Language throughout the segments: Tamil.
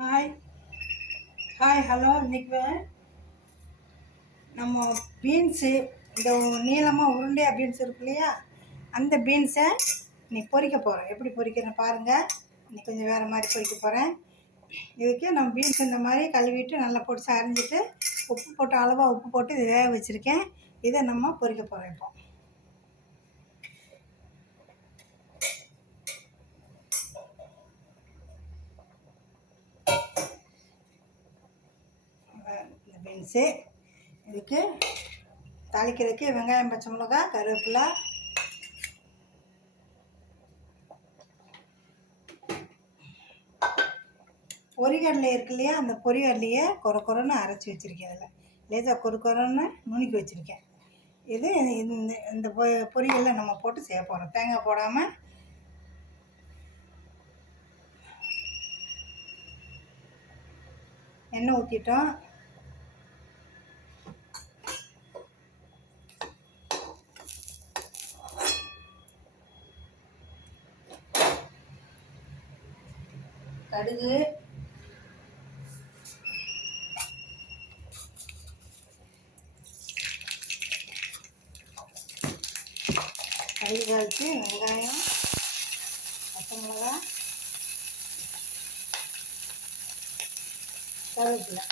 ஹாய் ஹாய் ஹலோ இன்னைக்கு நம்ம பீன்ஸு இந்த நீளமாக உருண்டையாக பீன்ஸ் இருக்கு இல்லையா? அந்த பீன்ஸை இன்னைக்கு பொறிக்க போகிறோம் எப்படி பொறிக்கிறேன்னு பாருங்கள் இன்னைக்கு கொஞ்சம் வேறு மாதிரி பொறிக்க போகிறேன் இதுக்கு நம்ம பீன்ஸ் இந்த மாதிரி கழுவிட்டு நல்லா பொடிச்சு அரைஞ்சிட்டு உப்பு போட்டு அளவாக உப்பு போட்டு இது வேக வச்சுருக்கேன். இதை நம்ம பொறிக்க போகிறோம் இப்போ இந்த பீன்ஸு. இதுக்கு தாளிக்கிறதுக்கு வெங்காயம் பச்சை மிளகா கருவேப்பிலை. பொரிகடலை இருக்கு இல்லையா அந்த பொரிகடலையே கொர கொரன்னு அரைச்சி வச்சுருக்கேன் அதில். லேசாக கொர கொரன்னு நுணுக்கி வச்சுருக்கேன். இது இந்த இந்த பொ பொரியலில் நம்ம போட்டு செய்ய போகிறோம் தேங்காய் போடாமல் எண்ணெய் ஊற்றிட்டோம் கடுகு. கடுகு காய்ச்சி வெங்காயம் பச்சை மிளகா கருவேப்பிலை.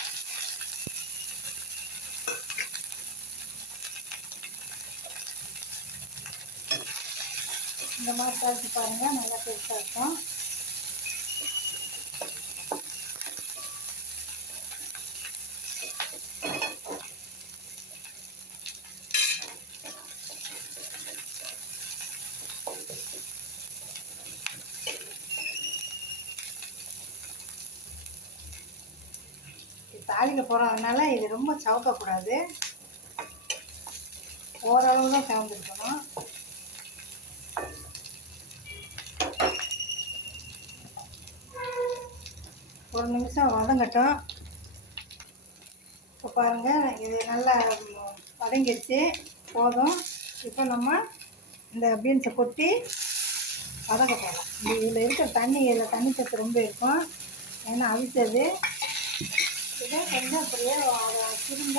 இந்த மாதிரி தாளித்து பாருங்கள் நல்லா டேஸ்ட்டாக இருக்கும். தாளிக்க போகிறதுனால இது ரொம்ப சவக்கக்கூடாது. ஓரளவு தான் சவந்துருக்கணும். ஒரு நிமிஷம் வதங்கட்டும். இப்போ பாருங்கள் இது நல்லா வதங்கிடுச்சு போதும். இப்போ நம்ம இந்த பீன்ஸை கொட்டி வதக்க போகலாம் இதில் இருக்கிற தண்ணி இதில் தண்ணி சத்து ரொம்ப இருக்கும். ஏன்னா அவிச்சது. இதை கொஞ்சம் அப்படியே திரும்ப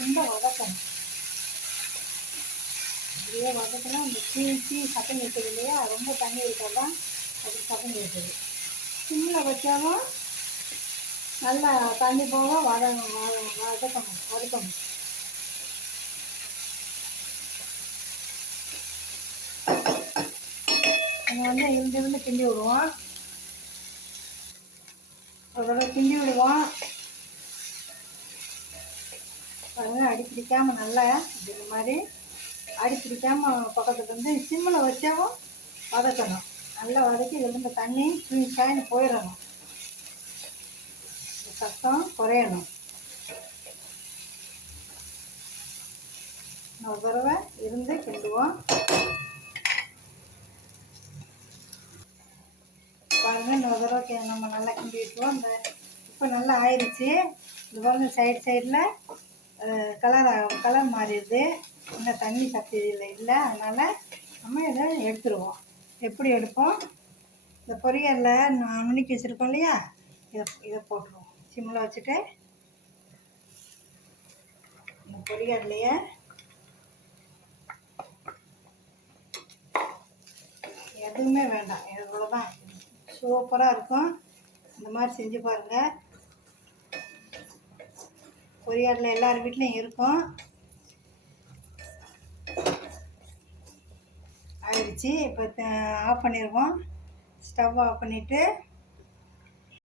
ரொம்ப வதக்கணும். அப்படியே வதக்கணும் இந்த சீச்சி சட்டம் இருக்குது இல்லையா? ரொம்ப தண்ணி இருக்காதான் அது சட்டம் இருக்குது சிம்மில் வச்சாலும் நல்லா தண்ணி போக வத வதக்கணும் வதக்கணும் நம்ம வந்து இருந்து இருந்து கிண்டி விடுவோம். ஒரு தடவை கிண்டி விடுவோம். பாருங்கள் அடி பிடிக்காமல் நல்லா இந்த மாதிரி அடி பிடிக்காமல் பக்கத்துக்கு வந்து சிம்மில் வச்சாவும் வதக்கணும். நல்லா வதக்கி இதில் தண்ணி தண்ணி சாயின்னு போயிடணும். சத்தம் குறையணும். ஒரு தடவை இருந்து கிண்டுவோம். பாருங்கள் இன்னொரு தடவை நம்ம நல்லா கிண்டி விட்டுவோம் இந்த இப்போ நல்லா ஆயிடுச்சு இது பாருங்கள் சைடு சைடில் கலர் கலர் மாறிடுது. இன்னும் தண்ணி சக்தி இதில் இல்லை. அதனால் நம்ம இதை எடுத்துருவோம். எப்படி எடுப்போம்? இந்த பொரியலில் நான் நுணுக்கி வச்சுருக்கோம் இல்லையா? இதை இதை போட்டுருவோம். சிம்மில் வச்சுட்டு இந்த பொரியல்லையே எதுவுமே வேண்டாம். இது இவ்வளோதான் சூப்பராக இருக்கும். இந்த மாதிரி செஞ்சு பாருங்கள் கொரியரில் எல்லார் வீட்லேயும் இருக்கும். ஆயிடுச்சு. இப்போ ஆஃப் பண்ணிடுவோம் ஸ்டவ் ஆஃப் பண்ணிவிட்டு